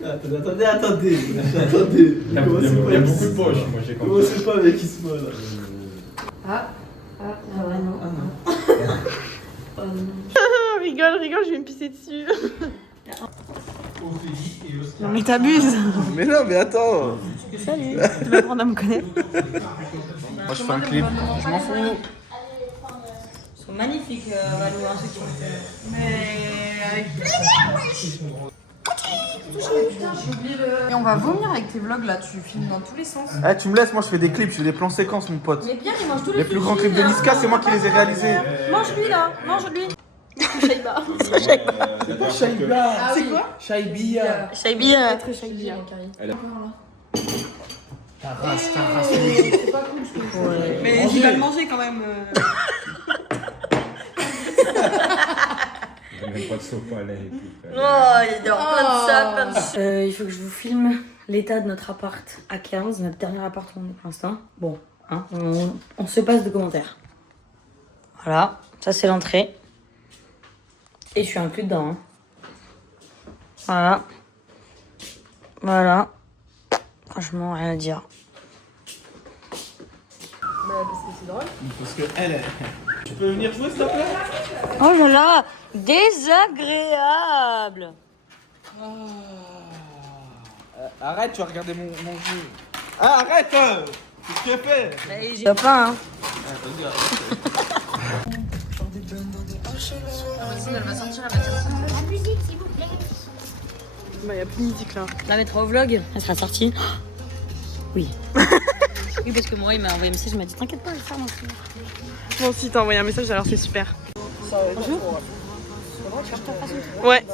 Attendez. Il y a beaucoup de poches, moi j'ai compris. Commencez pas avec Isma là. Ouais, non. Rigole, je vais me pisser dessus. Non mais t'abuses. Mais non, mais attends. Salut, tu vas apprendre à me connaître. Moi je fais un clip, je m'en fous. Ils sont magnifiques, Valou, hein, ceux qui ont fait. Mais avec Et on va vomir avec tes vlogs là, tu filmes dans tous les sens. Eh, tu me laisses, moi je fais des clips, je fais des plans séquences, mon pote. Mais bien, il mange tous les Les plus grands clips de Niska, c'est moi qui les ai réalisés. Mange-lui là, mange-lui. Shaïba. C'est pas Shaïba. C'est quoi Shaïbia. Shaïbia. Très Shaïbia. Ta race. C'est pas cool, je trouve. Ouais. Mais il va le manger quand même. Il n'y a même pas de sofa là. Oh, il y a plein de ça, plein de ça. Il faut que je vous filme l'état de notre appart à 15, notre dernier appart où on est pour l'instant. Bon, hein, on se passe de commentaires. Voilà, ça c'est l'entrée. Et je suis inclus dedans. Hein. Voilà. Voilà. Franchement, rien à dire. Bah, parce que c'est drôle. Parce que elle. Tu peux venir jouer s'il te plaît? Oh là là, désagréable. Arrête, tu vas regarder mon jeu. Ah, arrête. Qu'est-ce que tu fais? J'ai pas, hein. Bah, y'a plus de musique là. La mettre au vlog, elle sera sortie. Oui. Oui, parce que moi, il m'a envoyé un message, il m'a dit t'inquiète pas, je vais faire mon film. Moi aussi, t'as envoyé un message, alors c'est super. Bonjour. Ouais.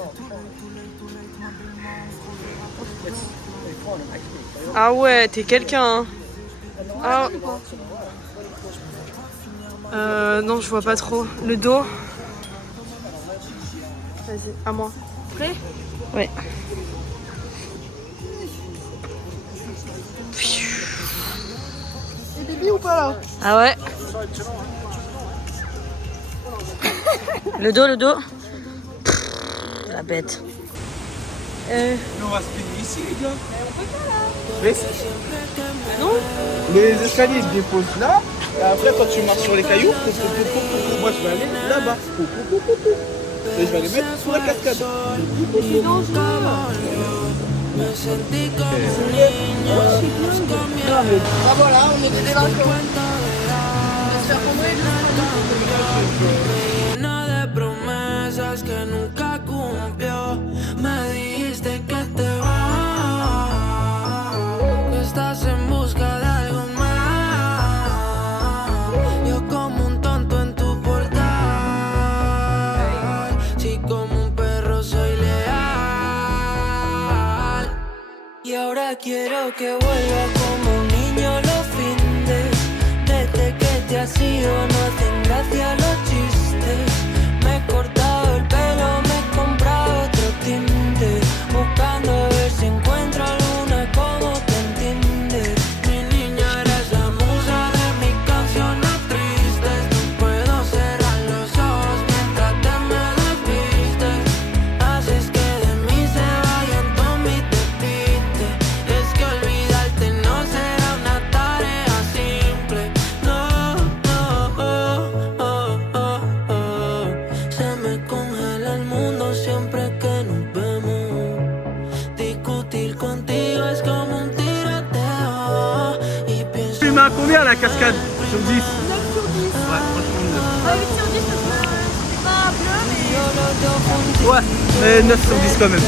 Ah ouais, t'es quelqu'un. Hein. Ah. Non, je vois pas trop. Le dos. Vas-y, à moi. Prêt? Ouais. C'est bébé ou pas là? Ah ouais. Le dos. La bête. On va se payer ici, les gars. Mais non. Les escaliers se déposent là. Et après, quand tu marches sur les cailloux, moi je vais aller là-bas. Et je vais les mettre sur la cascade. Ah voilà, on est des délinquants. On va se faire combrer. De promesas que nunca cumplió. Me dijiste que te vas, que estás en busca de algo más. Yo como un tonto en tu portal. Si como un perro soy leal. Y ahora quiero que vuelva como un niño los findes. Desde que te has ido no hacen gracia los chistes. Me he cortado el pelo, me he comprado otro tinte. Buscando a ver si encuentro alguna como te entiende. Mi niña eres la musa de mis canciones tristes. Puedo cerrar los ojos mientras te me desvistes. Haces que de mí se vayan todos mis despistes. Es que olvidarte no será una tarea simple. No, se me congela el mundo siempre que nos vemos. Discutir contigo es como un tiroteo. Y pienso. Tu mets à combien la cascade sur 10? 9 sur 10. Ouais, franchement 9 sur 10 parce que c'était pas bleu, mais. 9. Ouais, mais 9 sur 10 quand même.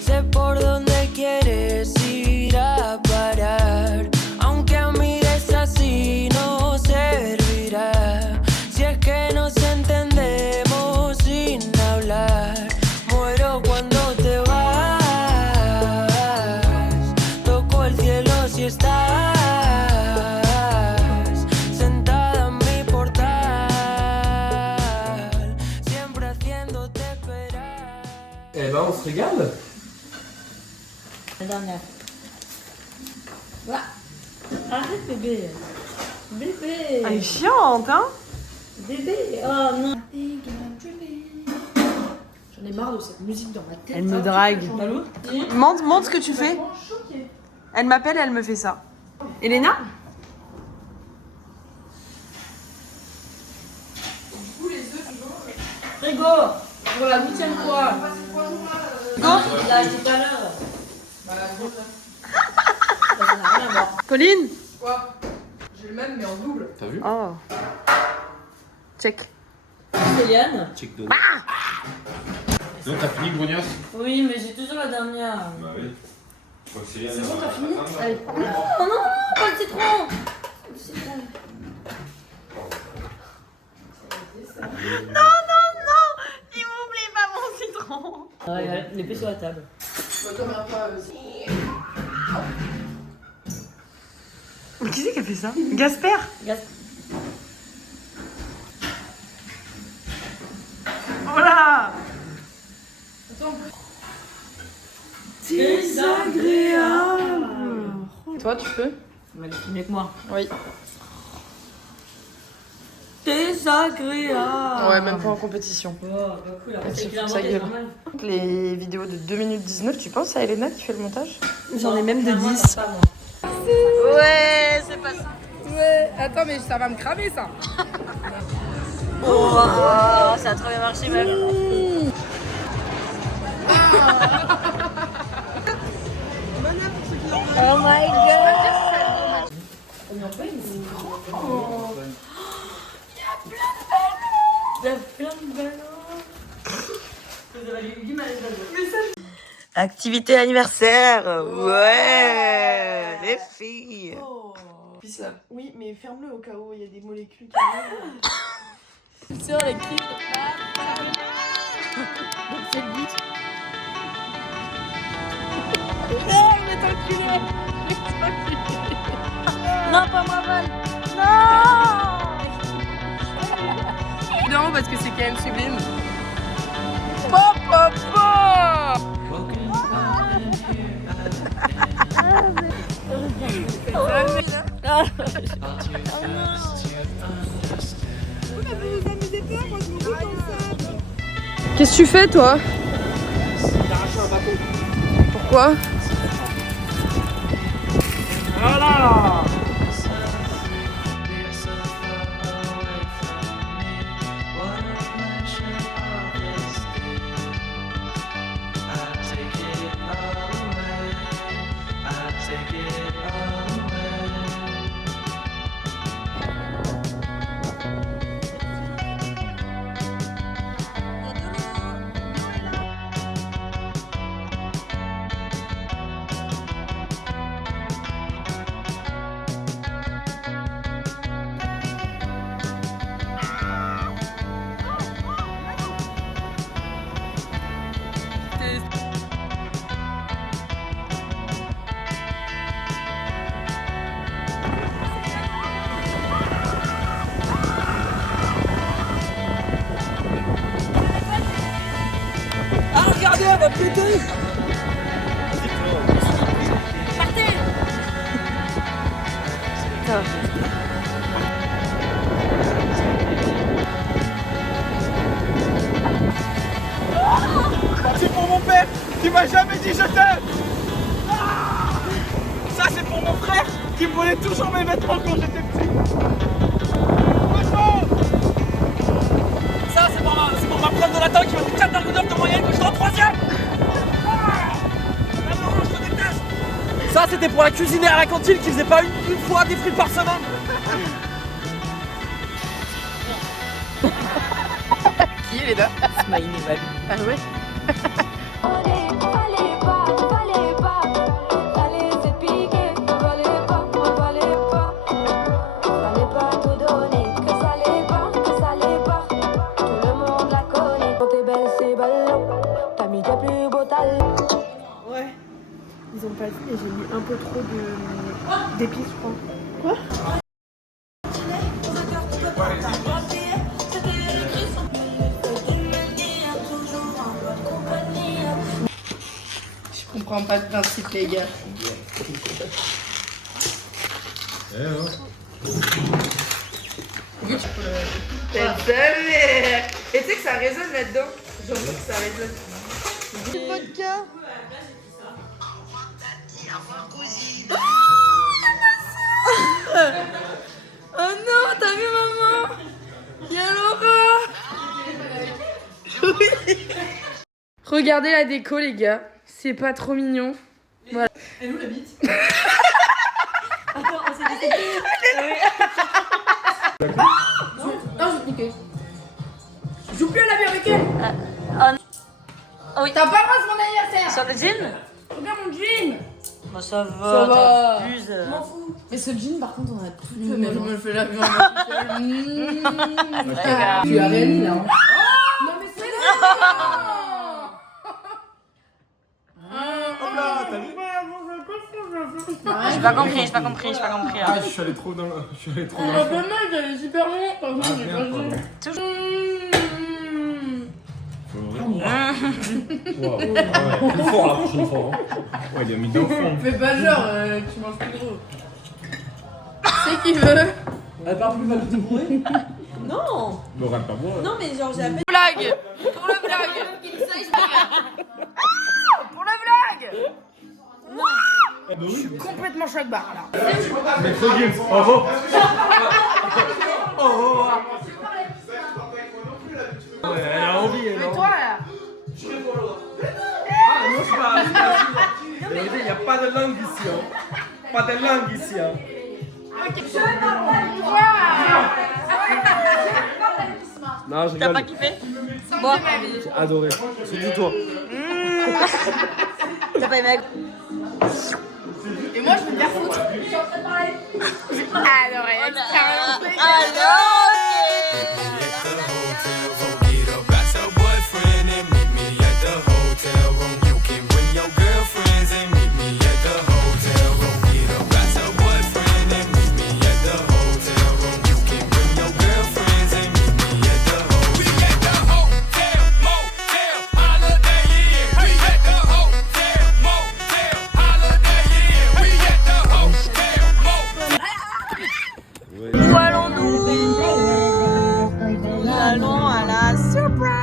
Sé por dónde quieres ir a parar. Aunque mires así no servirá. Si es que nos entendemos sin hablar. Muero cuando te vas. Toco el cielo si estás sentada en mi portal. Siempre haciéndote esperar. Eh ben on se régale. La dernière. Voilà. Arrête bébé. Bébé. Elle est chiante, hein? Bébé. Oh non. J'en ai marre de cette musique dans ma tête. Elle me drague. Montre ce que tu fais. Elle m'appelle et elle me fait ça. Elena? Frigo. Pour la 8e fois. Go. Là, tout à l'heure. Colline? Quoi? J'ai le même mais en double. T'as vu? Oh. Check. Eliane. Check donné. Donc t'as fini, Grognasse? Oui, mais j'ai toujours la dernière. Bah oui. Je crois que c'est C'est bon, t'as fini? Allez. Non, non, pas le citron. Le citron. Il m'oublie pas mon citron. Ouais, l'épée sur la table. Bah, t'en viens pas, vas-y. Qui c'est qui a fait ça? Gasper? Voilà. Désagréable. Toi, tu peux? Elle est mieux que moi. Oui. Désagréable. Ouais, même pas en compétition. Oh, bah cool. Après, C'est c'est clairement sa gueule. normal. Les vidéos de 2 minutes 19, tu penses à Elena qui fait le montage? J'en ai même de Clairement, 10. pas moi. Ouais, c'est pas ça. Ouais, attends, mais ça va me cramer ça. Oh, ça a trop bien marché, même. Oh my god. Il y a plein de ballons. Vous avez eu du mal à Activité anniversaire. Ouais, les filles. Puis ça. Oui, mais ferme-le au cas où il y a des molécules qui arrivent. sur les clips. C'est le but. Non, pas moi, Val. Non, parce que c'est quand même sublime. Qu'est-ce que tu fais, toi? Pourquoi? Voilà. C'est pour mon père qui m'a jamais dit je t'aime. Ça c'est pour mon frère qui me volait toujours mes vêtements quand j'étais petit. Ça c'est pour ma prof de latin qui m'a fait 4,9 de moyenne quand j'étais en 3ème. Je te déteste. Ça c'était pour la cuisinière à la cantine qui faisait pas une fois des frites par semaine. Qui est là? Smiley Val. Ah ouais? Ouais. Ils ont pas dit et j'ai mis un peu trop d'épices, je crois. Quoi? Je comprends pas le principe, les gars. Et tu sais que ça résonne là-dedans. Vodka. Oh non, t'as vu maman? Y'a Laura. Regardez la déco, les gars. C'est pas trop mignon. Voilà. Elle où la bite? Attends, on s'est décidé. Non, je vais te niquer. Je joue plus à la vie avec elle. Oh oui. T'as pas le droit de mon anniversaire. Sur le jean? Regarde mon jean. Bon, ça va, Ça va. t'abuses. Je m'en fous. Mais ce jean, par contre, on a tout le Moi, même. je me fais la vie en Tu as réuni là. Non mais c'est là. Hop là, t'as vu? J'ai pas compris. Ah, je suis allé trop dans le. Je suis allé trop dans Ah, le. pas mal, j'allais super loin. Par contre, j'ai pas joué. Wow. Plus fort la prochaine fois. Ouais, il a mis d'un fond. Fais pas genre, tu manges plus gros. C'est qui veut. Elle parle plus mal de bourré. Non. Laura, pas moi. Non, mais genre, j'ai appelé. Blague. Pour le blague. Pour le blague. Je suis complètement choc barre là. Mais trop gueule. Oh oh. Ouais, elle a envie, elle a envie. Toi là. Ah, non, je suis pas. Regardez, il n'y a pas de langue ici. Hein. Pas de langue ici. Hein. Non, je T'as rigole. pas kiffé? Bon. J'ai adoré. Surtout toi. T'as pas aimé? Et moi je vais me faire foutre. Alors, expérience les gars. Où allons-nous? Nous allons à la surprise.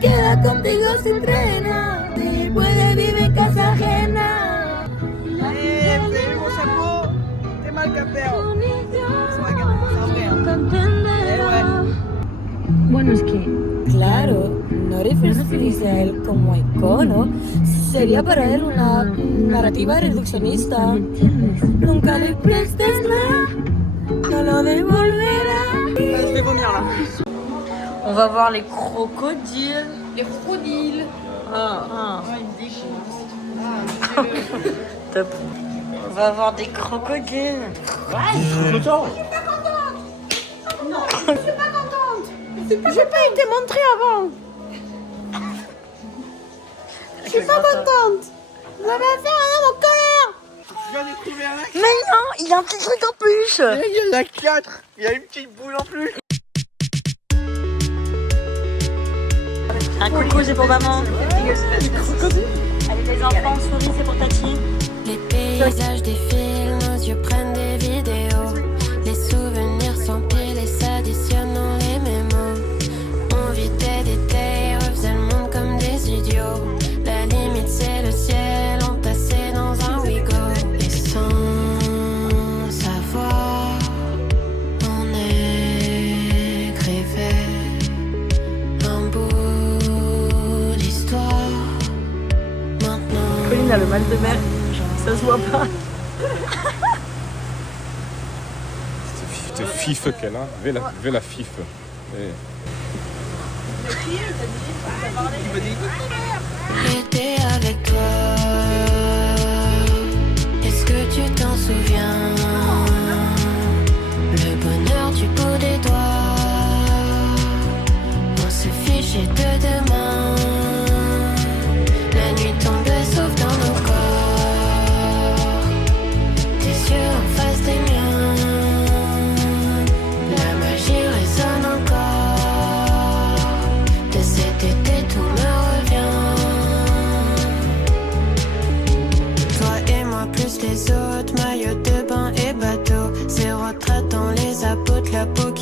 Queda contigo sin frena. Si puede, vive en casa ajena. T'as vu mon chapeau? T'es mal capé. Bueno, es que, claro, no referirse a él como icono sería para él una narrativa reduccionista. Nunca le prestes nada, no lo devolverá. Je vais vomir là. On va voir les crocodiles. Les crocodiles. Top. On va voir des crocodiles. J'ai pas été montrée avant. Je suis pas contente. Ça va faire un homme en colère. Je viens de trouver un lac. Mais non, il y a un petit truc en plus. Il y a le lac 4. Il y a une petite boule en plus. Un coucou, c'est pour maman. Allez les enfants, souris, c'est pour Tati. Les paysages défilent, nos yeux prennent des vidéos. Les souvenirs s'empilent et s'additionnent dans les mémos. On vit des détails, refait le monde comme des idiots. La limite c'est le ciel, entassé dans un Wigo. Et sans savoir, on écrivait un bout d'histoire. Maintenant. Pauline a le mal de mer, ça se voit pas. Cette fife qu'elle a, vais la fife. J'étais avec toi. Est-ce que tu t'en souviens? Le bonheur du bout des doigts. On se fichait de demain. La nuit tombait sauf dans nos corps. Tes yeux en face des miens. La magie résonne encore. De cet été tout me revient. Toi et moi plus les autres, maillot de bain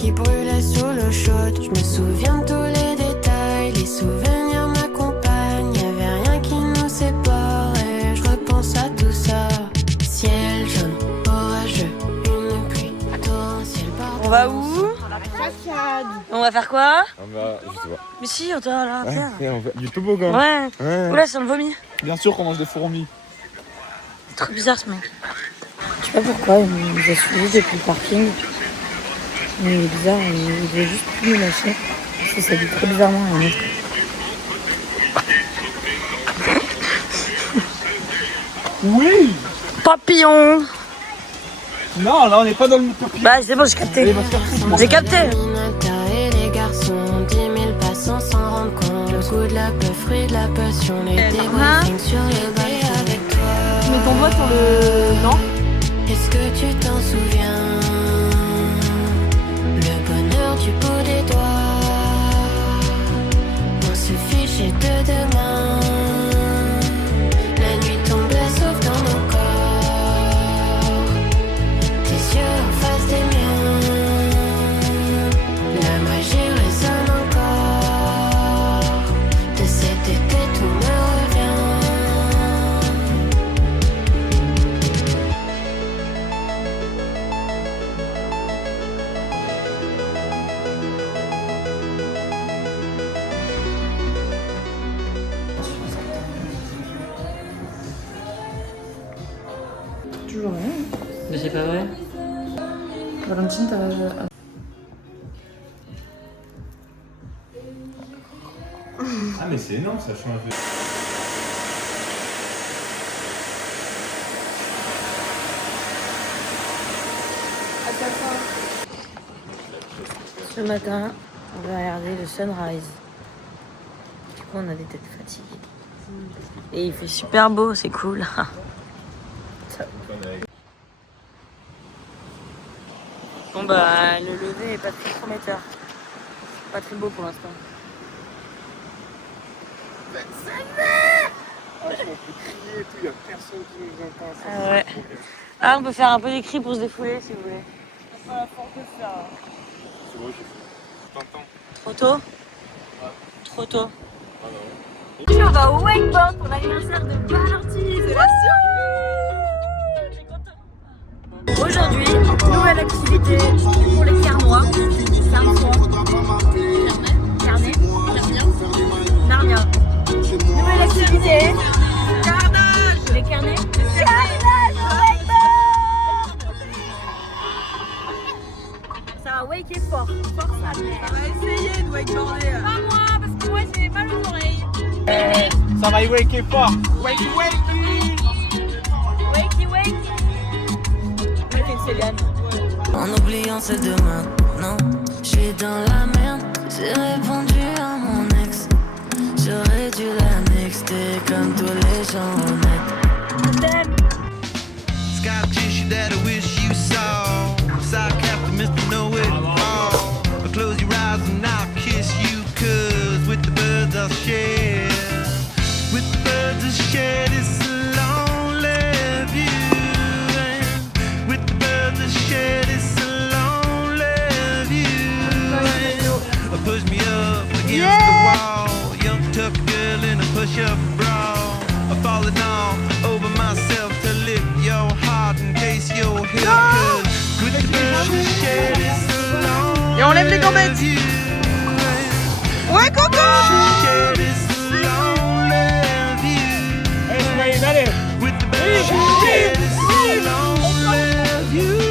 qui brûlait sous l'eau chaude. Je me souviens de tous les détails, les souvenirs m'accompagnent. Y'avait rien qui nous séparait, je repense à tout ça. Ciel jaune, orageux, une pluie torrentielle. On va où? On va faire quoi? Je sais pas. Mais si, on doit là, faire. Du toboggan. Ouais. Ouais. Oula, ça me vomit. Bien sûr qu'on mange des fourmis. C'est trop bizarre ce mec. Je sais pas pourquoi, il nous a suivis depuis le parking. Mais il est bizarre, il voulait juste plus nous lâcher. Ça s'habille très bizarrement à un mec. Oui. Papillon. Non, là on n'est pas dans le papillon. Bah c'est bon, j'ai capté. J'ai capté. Et les garçons, 10 000 passants s'en rendent compte. Le goût de la peur, fruit de la passion. Les débriefings sur les balles avec toi. Tu mets ton doigt sur le... Non. Est-ce que tu t'en souviens? Le bonheur du bout des doigts. On se fichait de demain. La nuit tombait sauf dans nos corps. Tes yeux en face des miens. La magie résonne encore. De cet été tout me revient. Toujours rien. Mais c'est pas vrai. Valentine, t'as... Ah mais c'est énorme, ça change de... Ce matin, on va regarder le sunrise. Du coup, on a des têtes fatiguées. Et il fait super beau, c'est cool. Bon bah, le lever est pas très prometteur. Pas très beau pour l'instant. Ah ouais. Ah, on peut faire un peu des cris pour se défouler si vous voulez. C'est pas la force de faire. C'est vrai, j'ai fait 20 ans. Trop tôt? Trop tôt. Ah non. On va au wakeboard pour l'anniversaire de Valentine. C'est la Aujourd'hui, nouvelle activité pour les Carnois. C'est un soir. Carnet. Narnia. Nouvelle activité. Carnage. Les carnets. Carnage. Wakeboard. Ça va waker fort. Fort ça. On va essayer de wakeboarder. Pas moi, parce que moi j'ai mal aux oreilles. Ça va y waker fort. Wakey, wakey. Wakey, wakey. En oubliant celle de maintenant, je suis dans la merde. J'ai répondu à mon ex. J'aurais dû la nexter comme tous les gens honnêtes. Sky tissue that I wish you saw. Sarcastic, Mr. Know-It-All. But close your eyes and I'll kiss you. Cause with the birds I'll share. With the birds I'll share this lonely view. And with the birds I'll share this lonely view. And push me up against the wall. Young tough girl in a push-up bra. I'm falling all over myself to lift your heart and taste your hill. Cause with the birds I'll share this lonely view. Et on lève les gambettes. Ouais, Coco. With the birds I'll share this lonely view.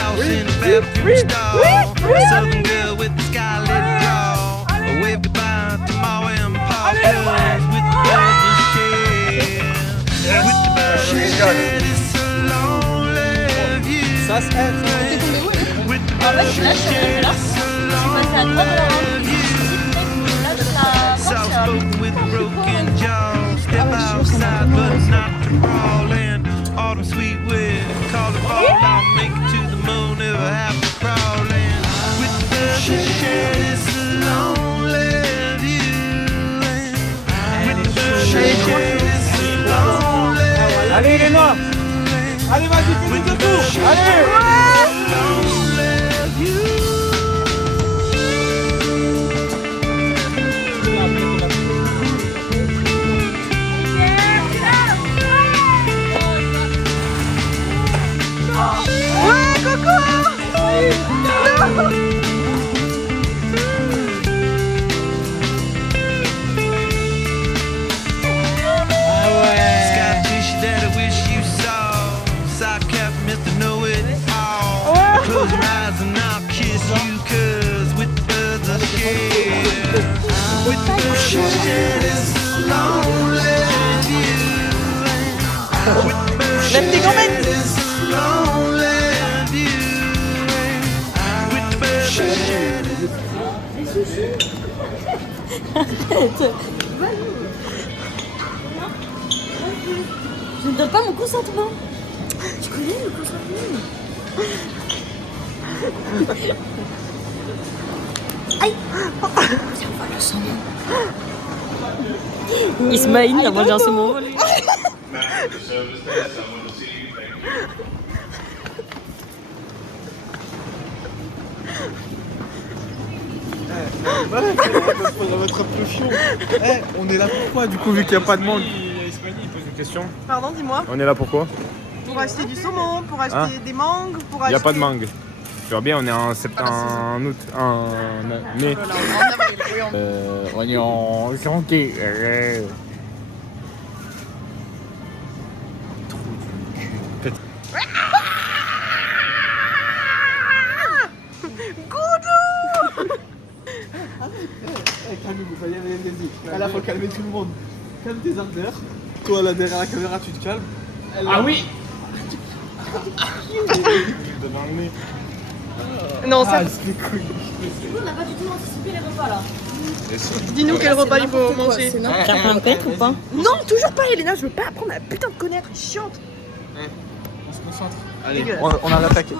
House in a bathroom stall. Southern girl with the skylit draw. I wave goodbye to Ma and Pa. With the birds and share. With the birds and share this lonely view. With the birds and share this lonely view. Soft spoken with a broken jaw. Step outside but not to crawl in. Autumn sweet wind, call it fall out, make it to the moon, never have to crawl in. With the birds that share this lonely Allez, vas-y, fais les deux tours. Allez. Scottish that I wish you saw. Sock cap, Mr. Know It All. Close your eyes and I'll kiss you, cause with the birds I share. With the birds I share this lonely view. With the birds I share this lonely view. With the birds I share this. Je ne donne pas mon consentement. Tu connais le consentement? Aïe. Viens voir le saumon. Ismaïl, t'as mangé un saumon volé. Voilà, on va mettre un peu fion. Eh, on est là pourquoi du coup vu qu'il n'y a pas de mangue? Ismaël, il pose une question. Pardon, dis-moi. On est là pourquoi? Pour acheter du saumon, pour acheter des mangues, pour Il acheter... n'y a pas de mangue. Tu vois bien, on est en septembre, en août, en mai. On est en janvier. Calmez-vous, vas-y. Là, faut calmer tout le monde. Calme tes ardeurs. Toi, là, derrière la caméra, tu te calmes. Ah oui. Non, ça... On n'a pas du tout anticipé les repas là. Dis-nous quel repas il faut manger. T'as appris à me connaître ou pas? Non, toujours pas, Elena, je veux pas apprendre à la putain de connaître, elle est chiante. On se concentre. Allez, Dégueulasse. on a l'attaque.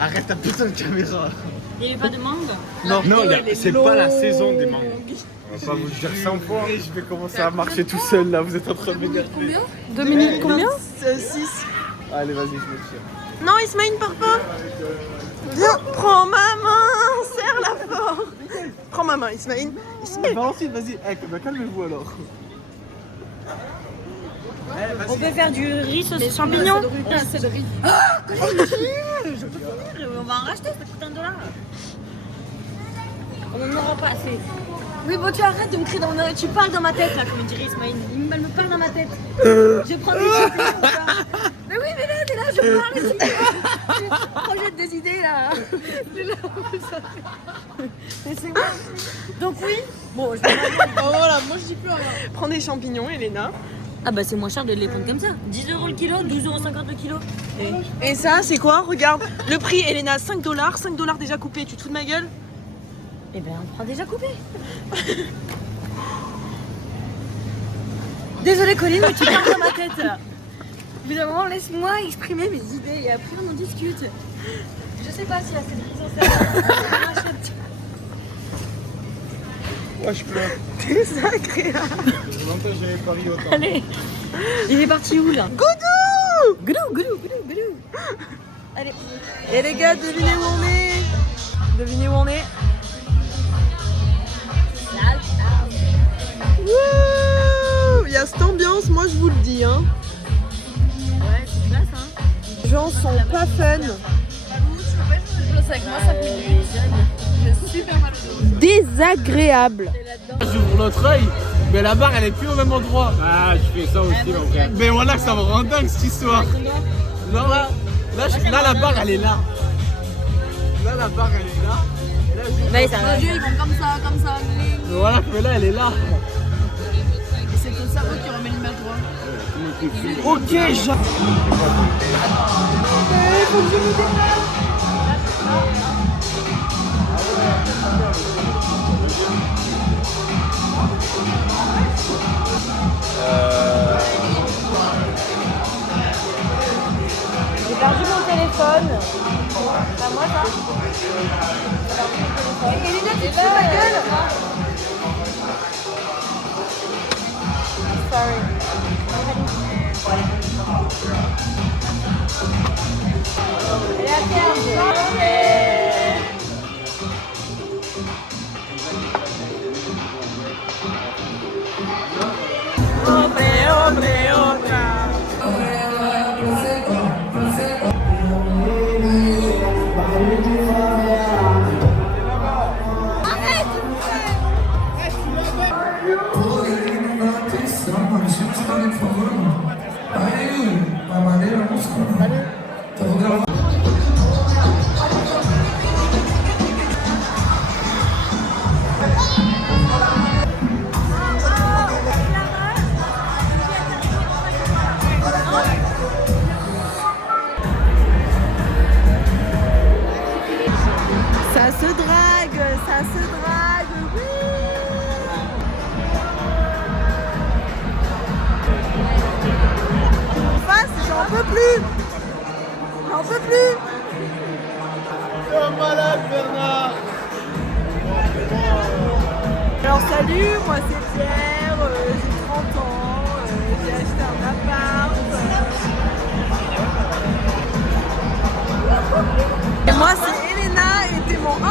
Arrête ta putain de caméra. Il n'y avait pas de mangue? Non, c'est pas la saison des mangues. On va pas vous le dire 100 fois. Je vais commencer à marcher tout seul là, vous êtes en train de m'énerver. Dominique, combien 6. Allez, vas-y, je me tire. Non, Ismaïl, pars pas. Viens, prends ma main, serre-la fort. Prends ma main, Ismaïl. Valentine, vas-y, calmez-vous alors. On peut faire du riz sauce champignon? Ah, que je peux finir, on va en racheter ce putain de dollar. On n'en aura pas assez. Oui, bon, tu arrêtes de me crier dans mon oreille. Tu parles dans ma tête, là, comme dirait Ismaïl. Elle me parle dans ma tête. Je prends des idées. Mais oui, mais là, t'es là, je parle des idées. Je projette des idées, là. Mais c'est moi. Donc, oui. Bon, je vais Voilà, moi je dis plus rien. Prends des champignons, Elena. Ah, bah, c'est moins cher de les prendre comme ça. 10 € le kilo, 12,50 € le kilo. Et ça, c'est quoi? Regarde, le prix, Elena, 5 $. 5 $ déjà coupés. Tu te fous de ma gueule? Eh ben, on prend déjà coupé. Désolée, Colline, mais tu parles dans ma tête. Évidemment, laisse-moi exprimer mes idées et après on en discute. Je sais pas si la Cédric s'en sert. Ouais, je pleure. Désagréable. Longtemps j'avais pari autant. Allez, il est parti où là? Goudou! Goudou. Allez. Et les gars, devinez où on est? Devinez où on est? Wouh! Il y a cette ambiance, moi je vous le dis, hein. Ouais, c'est classe, hein. Les gens sont pas fun. Désagréable. J'ouvre l'autre œil, mais la barre elle est plus au même endroit. Ah, je fais ça aussi, mon frère. Mais voilà que ça me rend dingue cette histoire. Non, là, la barre elle est là. Là, la barre elle est là. Et là, je... Mais ça va. Ils vont comme ça. Mais voilà que là elle est là. C'est ton cerveau qui remet l'image droite. Ok, J'ai perdu mon téléphone. C'est à moi ça. Elena, tu te fous de ma gueule? Sorry. Ça se drague, oui. Face, j'en peux plus. J'en peux plus. C'est un malade, Bernard. Alors salut, moi c'est Pierre, j'ai 30 ans, j'ai acheté un appart. Et moi c'est Elena et t'es mon 1%.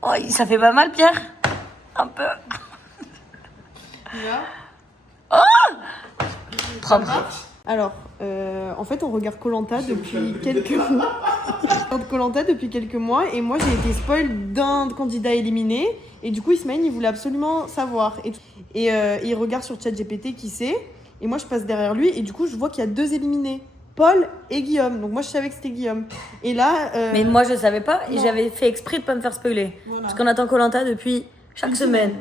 Oh, ça fait pas mal, Pierre? Un peu. Propre. Alors, en fait, on regarde Koh-Lanta depuis quelques mois. On regarde Koh-Lanta depuis quelques mois et moi j'ai été spoil d'un candidat éliminé et du coup Ismaël il voulait absolument savoir et il regarde sur ChatGPT qui c'est et moi je passe derrière lui et du coup je vois qu'il y a 2 éliminés, Paul et Guillaume. Donc moi je savais que c'était Guillaume. Et là. Mais moi je savais pas et non. j'avais fait exprès de pas me faire spoiler. Voilà. Parce qu'on attend Koh-Lanta depuis chaque semaine.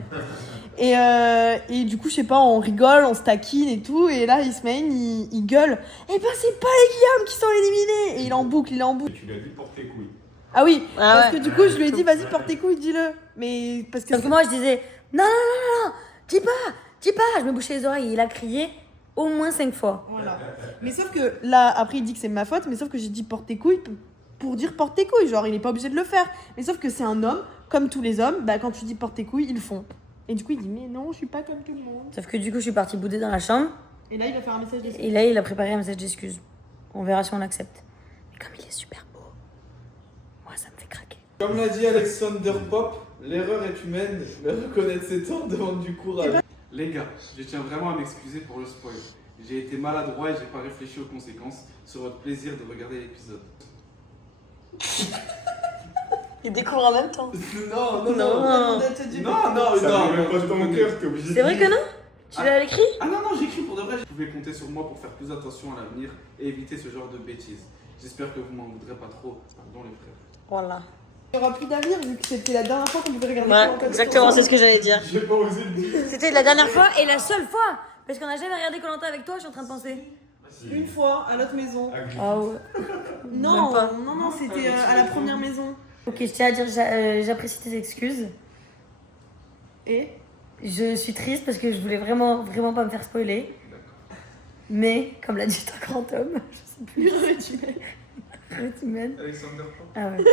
Et du coup, je sais pas, on rigole, on se taquine et tout. Et là, Ismaël, il gueule. Eh ben, c'est pas les Guillaume qui sont éliminés. Et il est en boucle, il est en boucle. Tu lui as dit pour tes couilles. Ah oui, parce ouais. que du coup, je lui ai dit, vas-y, porte tes couilles, dis-le. Mais parce que. Parce que moi je disais non, dis pas. Je me bouchais les oreilles et il a crié au moins 5 fois. Voilà. Mais sauf que là, après, il dit que c'est ma faute. Mais sauf que j'ai dit porte tes couilles pour dire porte tes couilles. Genre, il est pas obligé de le faire. Mais sauf que c'est un homme, comme tous les hommes. Bah, quand tu dis porte tes couilles, ils le font. Et du coup, il dit, mais non, je suis pas comme tout le monde. Sauf que du coup, je suis partie bouder dans la chambre. Et là, il va faire un message d'excuse. Et là, il a préparé un message d'excuse. On verra si on l'accepte. Mais comme il est super beau, moi, ça me fait craquer. Comme l'a dit Alexander Pop, l'erreur est humaine, mais reconnaître ses torts demande du courage. Les gars, je tiens vraiment à m'excuser pour le spoil. J'ai été maladroit et j'ai pas réfléchi aux conséquences sur votre plaisir de regarder l'épisode. Il découvre en même temps. Non. Non, Ton cœur, t'es obligé. C'est vrai que non? Tu l'as écrit? Ah non, j'écris pour de vrai. Vous pouvez compter sur moi pour faire plus attention à l'avenir et éviter ce genre de bêtises. J'espère que vous m'en voudrez pas trop. Pardon les frères. Voilà. Il n'y aura plus d'avenir vu que c'était la dernière fois qu'on pouvait regarder. Ouais, exactement, c'est ce que j'allais dire. J'ai pas osé le dire. C'était la dernière fois et la seule fois. Parce qu'on a jamais regardé Koh-Lanta avec toi, je suis en train de penser. Une fois à notre maison. Ah ouais. Non, Même pas. non, c'était à la première maison. Ok, je tiens à dire, j'apprécie tes excuses. Et Je suis triste parce que je voulais vraiment pas me faire spoiler. Mais, comme l'a dit un grand homme, je sais plus. Alexander Pop. Ah ouais.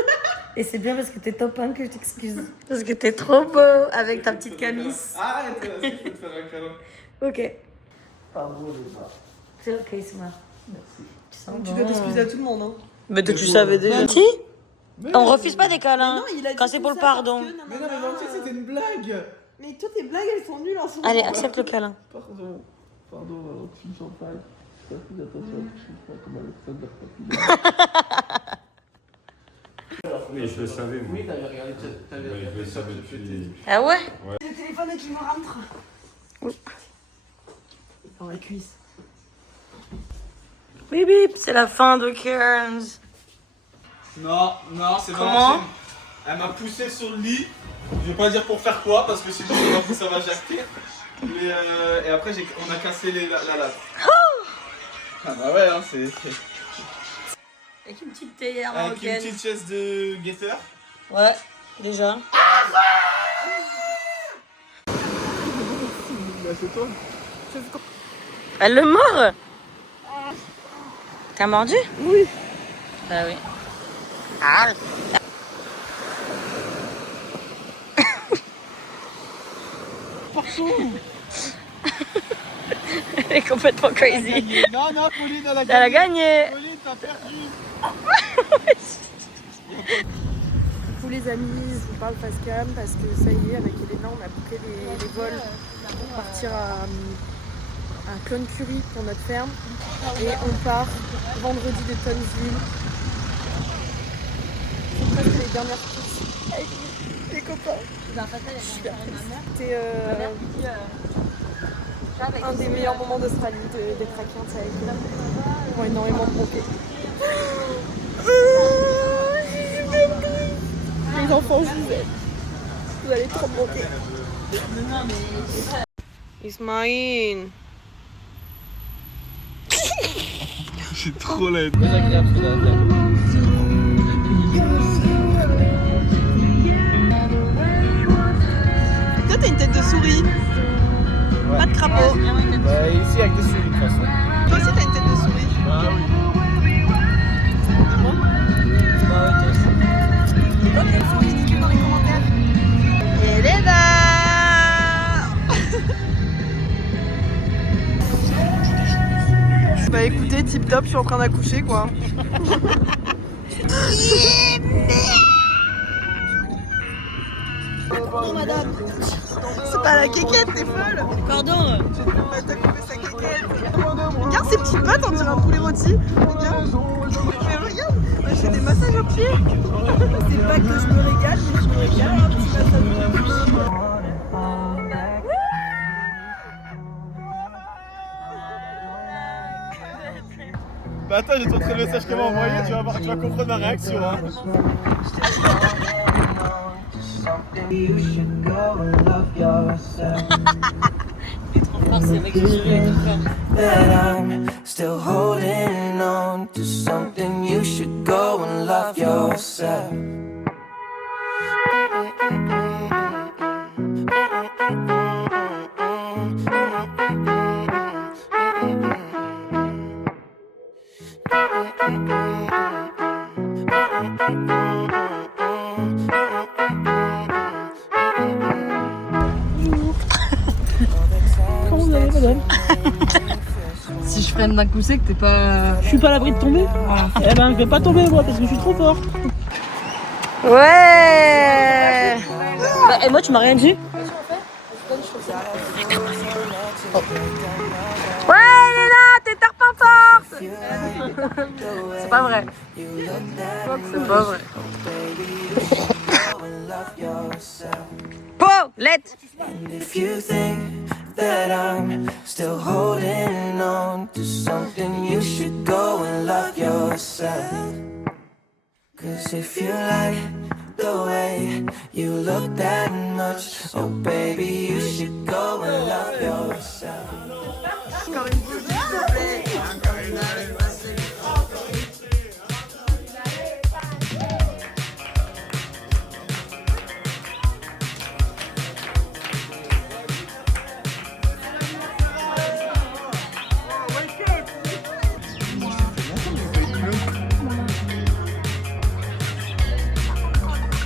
Et c'est bien parce que t'es top 1 que je t'excuse. Parce que t'es trop beau avec ta petite camis. Arrête, je peux te faire un câlin. Ok. Pardon, les gars. C'est ok, c'est moi. Merci. tu dois t'excuser à tout le monde. Hein. Mais toi, tu savais déjà. Si. On refuse pas des câlins. Mais non, il a dit quand c'est tout pour le ça pardon. parce que Mais non, mais Valentin, c'était une blague. Mais toi, tes blagues, elles sont nulles en ce moment. Allez, accepte le câlin. Pardon, Valentin, j'en parle. Je fais plus attention, je suis pas comme Alexander Pop. Mais je le savais, moi. Oui, t'avais regardé Je le savais depuis. Ah ouais? Le téléphone qui me rentre. Dans la cuisse. Bip bip, c'est la fin de Cairns. Non, c'est Comment? Valentine. Elle m'a poussé sur le lit. Je vais pas dire pour faire quoi parce que sinon ça va jacter. Mais et après on a cassé la lave. Ah bah ouais, hein, c'est. Avec une petite théière Avec une marocaine. petite chaise de guetteur. Ouais. Déjà. C'est toi. Elle le mord. T'as mordu? Oui. Ah oui. Ah. Elle est complètement crazy. Non, non, Pauline, elle a Elle a gagné. Pauline, t'as perdu. Du coup, les amis, je vous parle face cam parce que ça y est, avec Elena, on a bouclé les vols pour partir à Clone Curry pour notre ferme. Et on part vendredi de Townsville. C'est presque les dernières courses avec les copains. C'était un des meilleurs moments d'Australie d'être à Cairns avec eux. Ils vont énormément broquer. Les enfants, je vous aime. Vous allez trop broquer. Ismaïl. C'est trop laid. Toi, t'as une tête de souris. Ouais. Pas de crapaud. Bah, ici, avec des souris de toute façon. Toi aussi, t'as une tête de souris. Bah oui. Ok, sont ridicules dans les commentaires. Elena. Bah écoutez, tip top, je suis en train d'accoucher quoi. Oh madame, c'est pas la quéquette, t'es folle. Pardon. T'as coupé sa quéquette. Regarde ces petites pattes, on dirait un poulet rôti. Regarde. Mais regarde, je fais des massages aux pieds. C'est pas que je me régale, mais je me régale un petit massage aux pieds. Bah attends, j'ai montré le message qu'elle m'a envoyé, tu vas comprendre ma réaction. Hein. That I'm still holding on to something. You should go and love yourself. Comment vous allez, madame? Si je freine d'un coup sec, t'es pas. Je suis pas à l'abri de tomber. Eh ben, je vais pas tomber moi parce que je suis trop fort. Ouais. Bah, et moi, tu m'as rien dit? Ouais, Elena, t'es tarpin forte. C'est pas vrai. C'est pas vrai. Paulette. And if you think that I'm still holding on to something, you should go and love yourself. 'Cause if you like the way you look that much, oh baby, you should go and love yourself.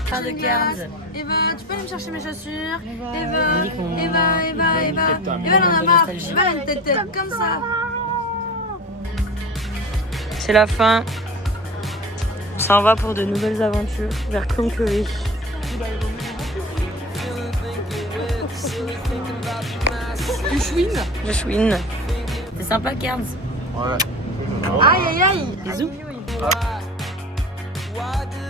Fin de Cairns. Eva, tu peux aller me chercher mes chaussures? Eva, elle en a marre. Eva, elle a une tête comme ça. C'est la fin. Ça en va pour de nouvelles aventures vers Clone Curry. Je chouine. C'est sympa, Cairns. Ouais. Aïe, aïe, aïe. Bisous. What do